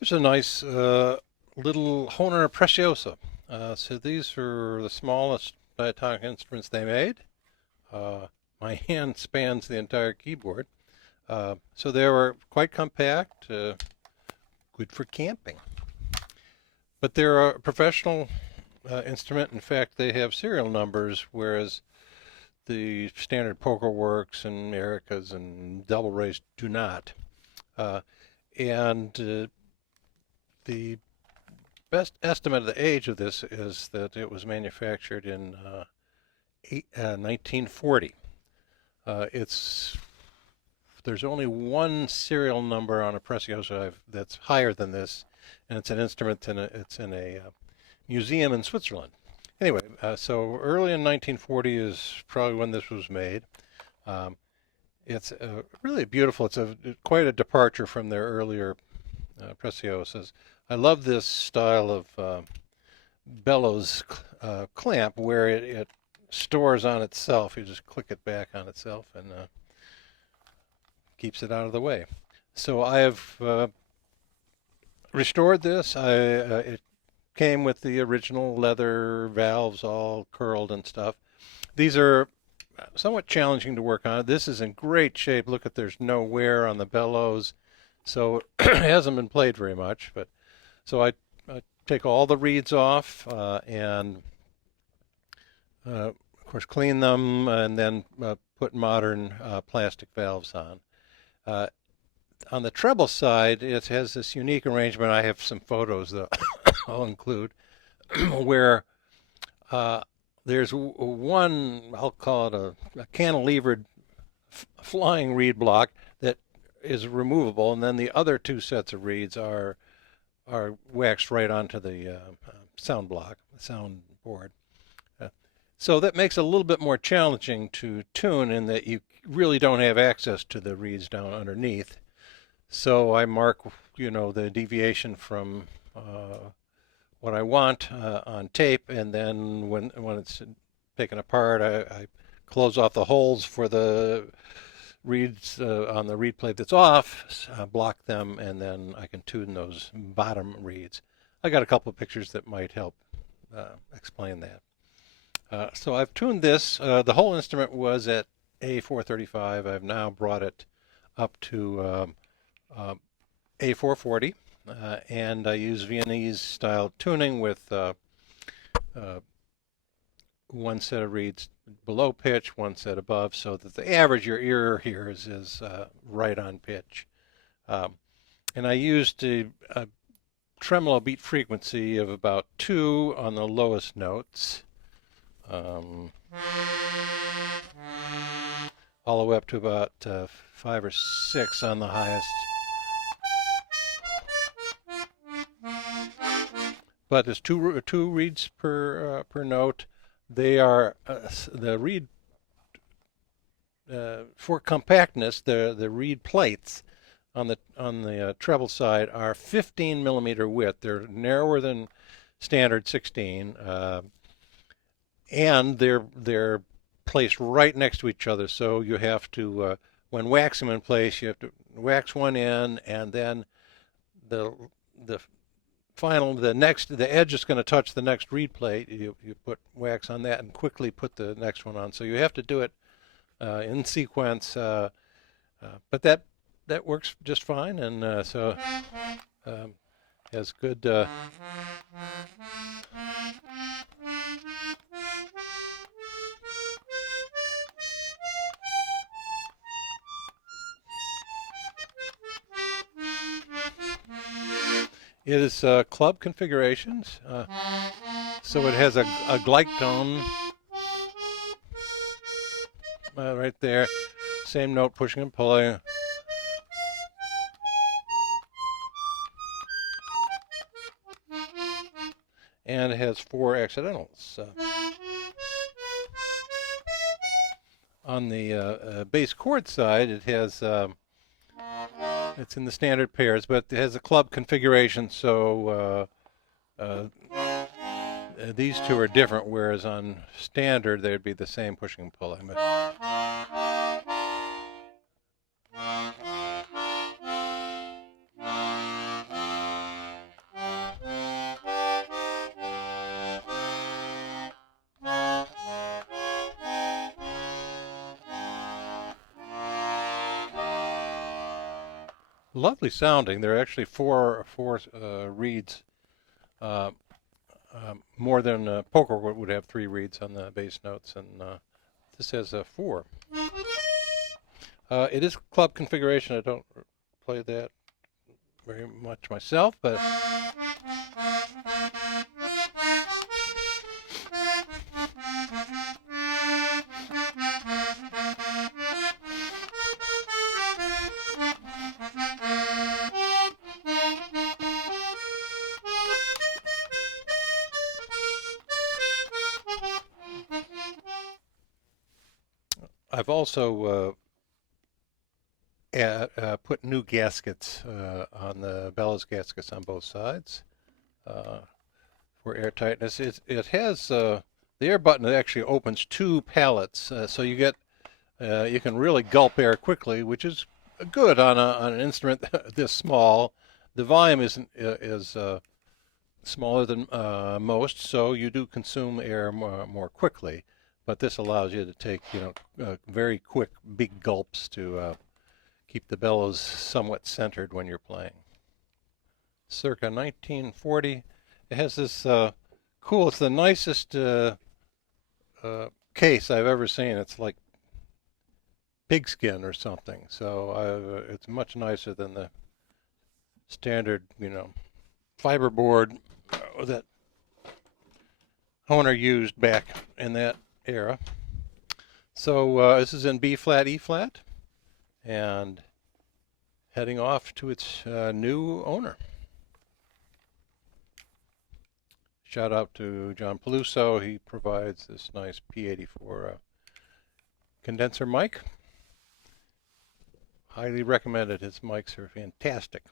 Here's a nice little Hohner Preciosa. So these are the smallest diatonic instruments they made. Uh, my hand spans the entire keyboard. So they were quite compact, good for camping. But they're a professional instrument. In fact, they have serial numbers, whereas the standard Poker Works and Ericas and Double Rays do not. Uh, and the best estimate of the age of this is that it was manufactured in 1940. It's There's only one serial number on a Preciosa that's higher than this, and it's an instrument it's in a museum in Switzerland. Anyway, so early in 1940 is probably when this was made. Um, it's really beautiful. It's quite a departure from their earlier Preciosas. I love this style of bellows clamp where it stores on itself. You just click it back on itself and keeps it out of the way. So I have restored this. It came with the original leather valves all curled and stuff. These are somewhat challenging to work on. This is in great shape. Look at there's no wear on the bellows. So it hasn't been played very much, but so I take all the reeds off and of course clean them and then put modern plastic valves on. Uh, on the treble side, it has this unique arrangement. I have some photos that I'll include where uh, there's one, I'll call it a cantilevered flying reed block that is removable, and then the other two sets of reeds are waxed right onto the sound block, sound board. Uh, so that makes it a little bit more challenging to tune in that you really don't have access to the reeds down underneath. So I mark, the deviation from what I want on tape, and then when it's taken apart, I close off the holes for the reeds on the reed plate that's off, block them, and then I can tune those bottom reeds. I got a couple of pictures that might help explain that. So I've tuned this. The whole instrument was at A435. I've now brought it up to A440, and I use Viennese style tuning with one set of reeds below pitch, one set above, so that the average your ear hears is right on pitch. Um, and I used a tremolo beat frequency of about 2 on the lowest notes, um, all the way up to about 5 or 6 on the highest. But there's two reeds per note. They are the reed for compactness. The reed plates on the treble side are 15 millimeter width. They're narrower than standard 16, and they're placed right next to each other. So you have to when waxing them in place, you have to wax one in, and then the the edge is going to touch the next reed plate. You put wax on that and quickly put the next one on. So you have to do it in sequence, but that works just fine, and so um, has good. It is club configurations, so it has a glyctone right there, same note pushing and pulling. And it has 4 accidentals. On the bass chord side, it has it's in the standard pairs, but it has a club configuration, so these two are different, whereas on standard they'd be the same pushing and pulling. But Lovely sounding. There are actually four reeds, uh, more than poker would have three reeds on the bass notes, and this has four. It is club configuration. I don't play that very much myself, but I've also put new gaskets on the bellows gaskets on both sides for air tightness. It has the air button that actually opens two pallets, so you can really gulp air quickly, which is good on an instrument this small. The volume is smaller than most, so you do consume air more quickly. But this allows you to take very quick big gulps to keep the bellows somewhat centered when you're playing. Circa 1940, it has this cool. It's the nicest case I've ever seen. It's like pigskin or something. So it's much nicer than the standard, fiberboard that Hohner used back in that era. So this is in B flat, E flat, and heading off to its new owner. Shout out to John Peluso. He provides this nice P84 condenser mic. Highly recommended. His mics are fantastic.